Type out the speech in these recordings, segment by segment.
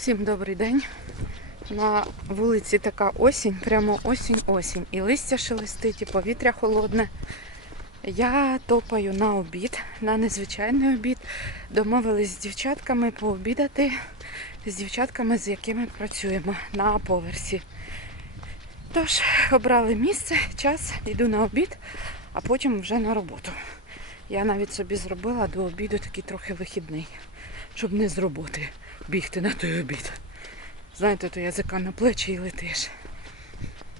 Всім добрий день. На вулиці така осінь, прямо осінь-осінь. І листя шелестить, і повітря холодне. Я топаю на обід, на незвичайний обід. Домовились з дівчатками пообідати з дівчатками, з якими працюємо на поверсі. Тож, обрали місце, час, йду на обід, а потім вже на роботу. Я навіть собі зробила до обіду такий трохи вихідний, щоб не з роботи бігти на той обід. Знаєте, то язика на плечі і летиш.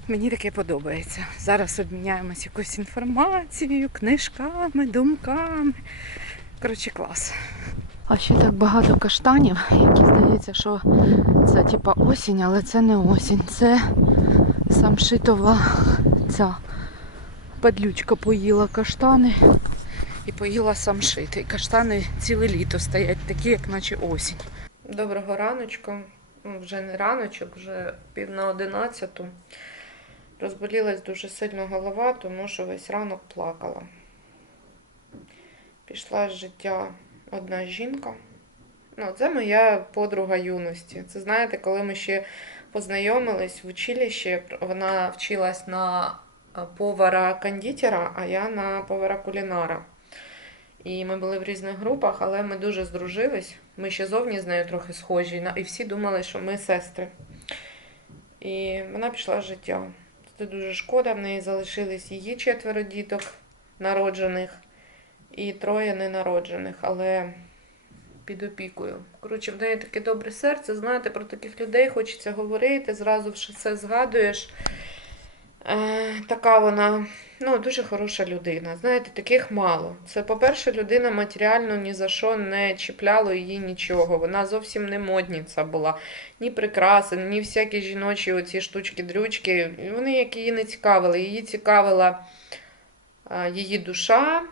Мені таке подобається. Зараз обміняємось якоюсь інформацією, книжками, думками. Коротше, клас. А ще так багато каштанів, які здається, що це типа осінь, але це не осінь. Це самшитова ця падлючка поїла каштани і поїла самшит. І каштани ціле літо стоять такі, як наче осінь. Доброго раночку. Ну, Вже не раночок, вже пів на одинадцяту. Розболілась дуже сильно голова, тому що весь ранок плакала. Пішла з життя одна жінка. Ну, це моя подруга юності. Це знаєте, коли ми ще познайомились в училищі, вона вчилась на повара кондитера, а я на повара кулінара. І ми були в різних групах, але ми дуже здружились. Ми ще зовні з нею трохи схожі, і всі думали, що ми сестри. І вона пішла з життя. Це дуже шкода, в неї залишились її четверо діток народжених і троє ненароджених, але під опікою. Коротше, в неї таке добре серце. Знаєте, про таких людей хочеться говорити, зразу все згадуєш. Е, така вона ну, дуже хороша людина. Знаєте, таких мало. Це, по-перше, людина матеріально ні за що не чіпляло її нічого. Вона зовсім не модниця була. Ні прикраси, ні всякі жіночі оці штучки-дрючки. Вони як її не цікавили. Її цікавила е, її душа.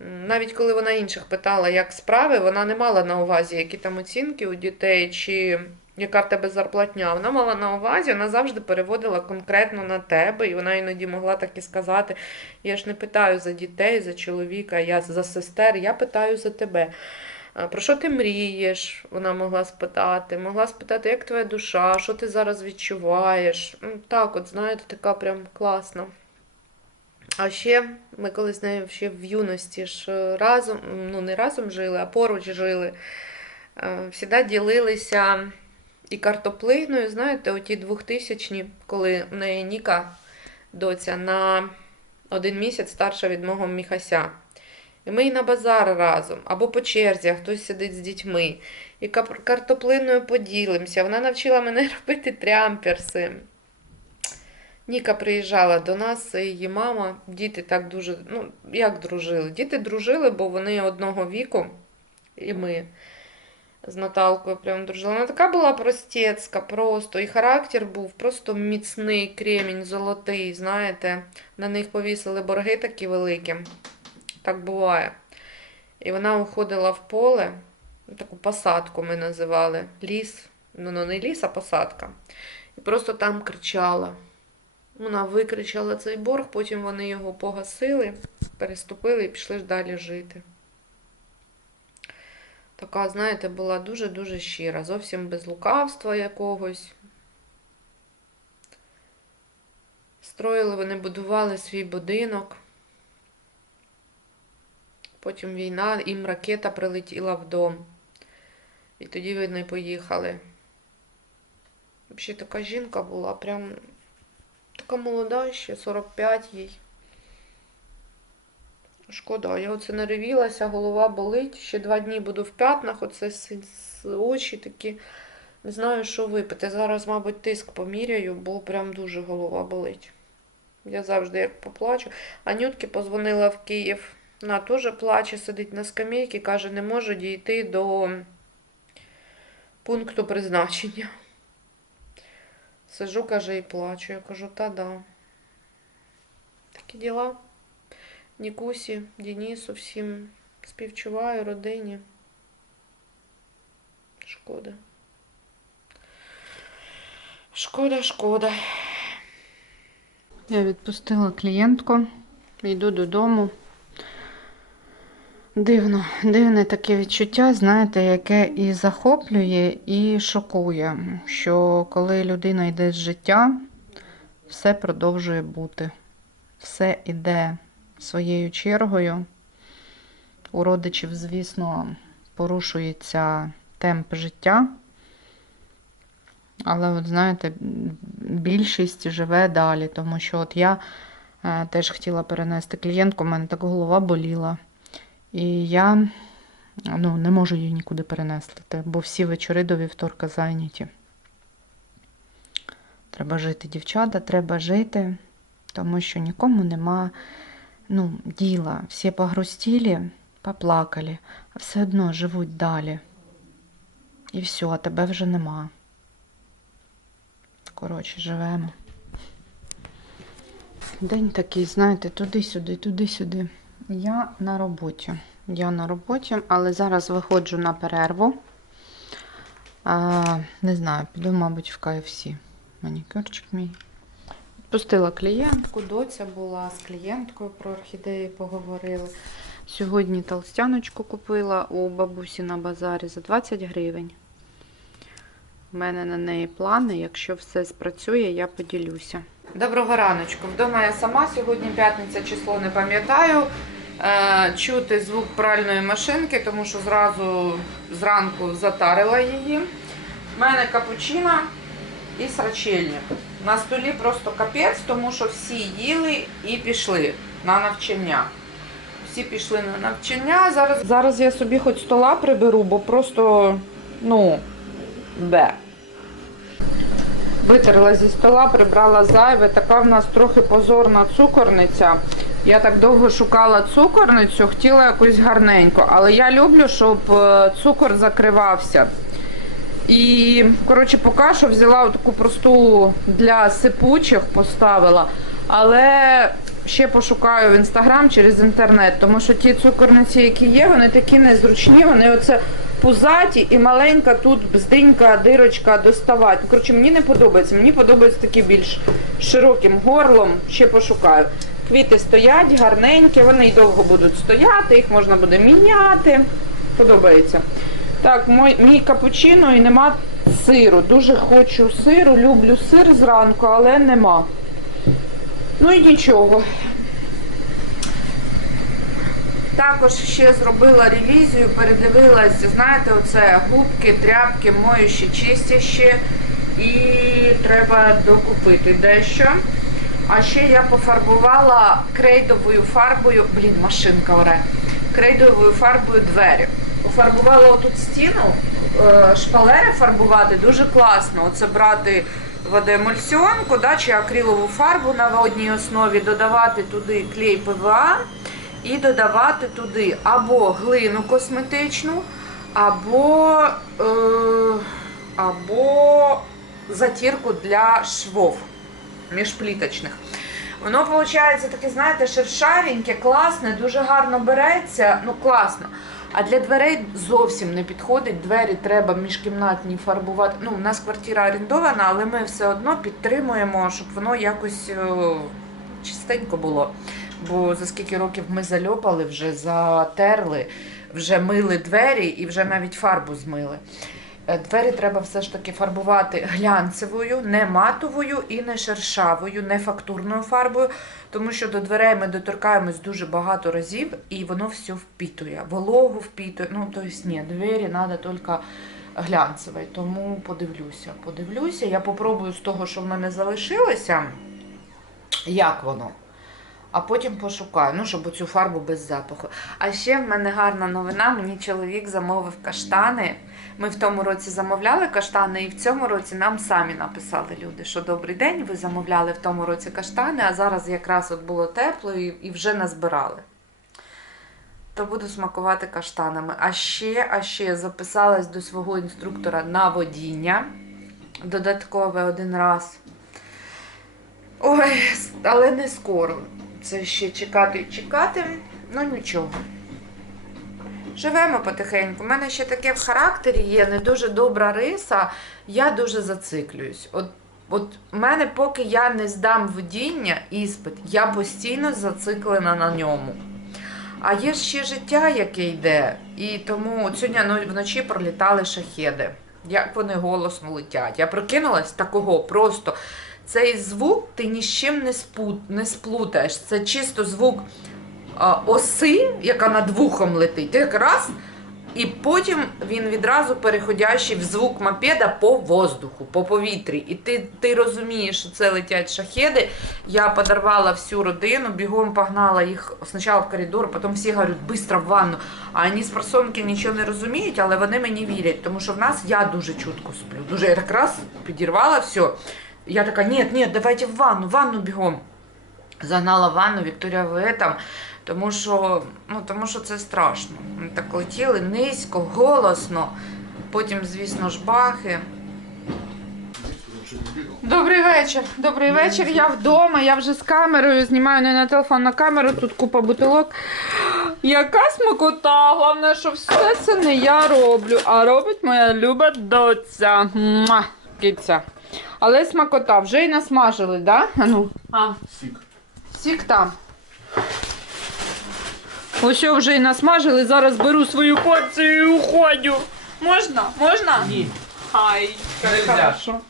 Навіть коли вона інших питала, як справи, вона не мала на увазі, які там оцінки у дітей, чи яка в тебе зарплатня. Вона мала на увазі, вона завжди переводила конкретно на тебе, і вона іноді могла так і сказати: я ж не питаю за дітей, за чоловіка, я за сестер, я питаю за тебе. Про що ти мрієш? Вона могла спитати. Могла спитати, як твоя душа, що ти зараз відчуваєш. Ну, Так, от знаєте, така прям класна. А ще ми коли з нею ще в юності ж е, разом, ну не разом жили, а поруч жили. Е, Всіда ділилися і картоплиною, знаєте, оті двохтисячні, коли в неї Ніка, доця, на один місяць старша від мого міхася. І ми і на базар разом, або по черзі, а хтось сидить з дітьми. І картоплиною поділимося. Вона навчила мене робити трямперси. Ніка приїжджала до нас, її мама, діти так дуже, ну, як дружили? Діти дружили, бо вони одного віку, і ми з Наталкою прям дружили. Вона така була простецька, просто, і характер був просто міцний, кремінь, золотий, знаєте. На них повісили борги такі великі. Так буває. І вона уходила в поле, таку посадку ми називали. Ліс. Ну, ну не ліс, а посадка. І просто там кричала. Вона викричала цей борг, потім вони його погасили, переступили і пішли ж далі жити. Така, знаєте, була дуже-дуже щира, зовсім без лукавства якогось. Строїли вони, будували свій будинок. Потім війна, їм ракета прилетіла в. І тоді вони поїхали. Взагалі така жінка була, прям така молода ще, 45 їй. Шкода, я оце наревілася, голова болить. Ще два дні буду в п'ятнах, оце очі такі. Не знаю, що випити. Зараз, мабуть, тиск поміряю, бо прям дуже голова болить. Я завжди як поплачу. Анютки позвонила в Київ. Вона теж плаче, сидить на скамейці, каже, не можу дійти до пункту призначення. Сижу, каже, і плачу. Я кажу, та да. Такі діла. Нікусі, Денису, всім співчуваю, родині. Шкода. Шкода, шкода. Я відпустила клієнтку, йду додому. Дивно, дивне таке відчуття, знаєте, яке і захоплює, і шокує, що коли людина йде з життя, все продовжує бути. Все йде своєю чергою. У родичів, звісно, порушується темп життя. Але, от знаєте, більшість живе далі, тому що от я е, теж хотіла перенести клієнтку, у мене так голова боліла. І я ну, не можу її нікуди перенести, бо всі вечори до вівторка зайняті. Треба жити, дівчата, треба жити, тому що нікому нема ну, діла. Всі погрустілі, поплакали, а все одно живуть далі. І все, а тебе вже нема. Коротше, живемо. День такий, знаєте, туди-сюди, туди-сюди. Я на роботі. Я на роботі, але зараз виходжу на перерву. А, не знаю, піду, мабуть, в KFC. Манікюрчик мій. Пустила клієнтку, доця була з клієнткою про орхідеї поговорили. Сьогодні толстяночку купила у бабусі на базарі за 20 гривень. У мене на неї плани. Якщо все спрацює, я поділюся. Доброго раночку. Вдома я сама. Сьогодні п'ятниця число не пам'ятаю. Е, чути звук пральної машинки, тому що зразу зранку затарила її. У мене капучино і срачельник. На столі просто капець, тому що всі їли і пішли на навчання. Всі пішли на навчання. Зараз, зараз я собі хоч стола приберу, бо просто, ну, бе. Витерла зі стола, прибрала зайве. Така в нас трохи позорна цукорниця. Я так довго шукала цукорницю, хотіла якусь гарненьку, але я люблю, щоб е, цукор закривався. І, коротше, поки що взяла таку просту для сипучих, поставила. Але ще пошукаю в інстаграм через інтернет, тому що ті цукорниці, які є, вони такі незручні, вони оце пузаті і маленька тут бздинька, дирочка доставати. Коротше, мені не подобається. Мені подобається такі більш широким горлом. Ще пошукаю. Квіти стоять, гарненькі, вони й довго будуть стояти, їх можна буде міняти. Подобається. Так, мой, мій капучино і нема сиру. Дуже хочу сиру, люблю сир зранку, але нема. Ну і нічого. Також ще зробила ревізію, передивилася, знаєте, оце губки, тряпки, моючі, чистящі. І треба докупити дещо. А ще я пофарбувала крейдовою фарбою, блін, машинка оре, крейдовою фарбою двері. Пофарбувала отут стіну, е, шпалери фарбувати дуже класно. Оце брати водоемульсіонку, да, чи акрилову фарбу на водній основі, додавати туди клей ПВА і додавати туди або глину косметичну, або, е, або затірку для швов міжпліточних. Воно виходить таке, знаєте, шершавеньке, класне, дуже гарно береться. Ну, класно. А для дверей зовсім не підходить. Двері треба міжкімнатні фарбувати. Ну, у нас квартира орендована, але ми все одно підтримуємо, щоб воно якось е, чистенько було. Бо за скільки років ми зальопали, вже затерли, вже мили двері і вже навіть фарбу змили. Е, Двері треба все ж таки фарбувати глянцевою, не матовою і не шершавою, не фактурною фарбою, тому що до дверей ми доторкаємось дуже багато разів і воно все впітує. Вологу впітує. Ну, тобто, ні, двері треба тільки глянцевою. Тому подивлюся. Подивлюся, я попробую з того, що в мене залишилося, як воно. А потім пошукаю, ну, щоб цю фарбу без запаху. А ще в мене гарна новина. Мені чоловік замовив каштани. Ми в тому році замовляли каштани, і в цьому році нам самі написали люди, що добрий день, ви замовляли в тому році каштани, а зараз якраз от було тепло і, вже назбирали. То буду смакувати каштанами. А ще, а ще записалась до свого інструктора на водіння. Додаткове один раз. Ой, але не скоро. Це ще чекати і чекати. Ну нічого. Живемо потихеньку. У мене ще таке в характері є не дуже добра риса. Я дуже зациклююсь. От, от в мене, поки я не здам водіння, іспит, я постійно зациклена на ньому. А є ще життя, яке йде. І тому от сьогодні ну, вночі пролітали шахеди. Як вони голосно летять. Я прокинулась такого просто. Цей звук ти ні з чим не, спут, не сплутаєш. Це чисто звук а, оси, яка над вухом летить. Якраз і потім він відразу переходящий в звук мопеда по воздуху, по повітрі. І ти, ти розумієш, що це летять шахеди. Я подорвала всю родину, бігом погнала їх спочатку в коридор, потім всі говорять, швидко в ванну. А вони з просонки нічого не розуміють, але вони мені вірять, тому що в нас я дуже чутко сплю. Дуже я так раз підірвала все. Я така, ні, ні, давайте в ванну, в ванну бігом. Загнала ванну Вікторія в там, тому що, ну, тому що це страшно. Ми так летіли низько, голосно. Потім, звісно ж, бахи. Добрий вечір. Добрий вечір. Я вдома. Я вже з камерою знімаю не на телефон, на камеру. Тут купа бутилок. Яка смакота. Головне, що все це не я роблю, а робить моя люба доця. Муа, Але смакота вже і насмажили, да? А ну. А. Сік. Сік там. Ось вже і насмажили. Зараз беру свою порцію і уходю. Можна? Можна? Ні. Ай, хорошо.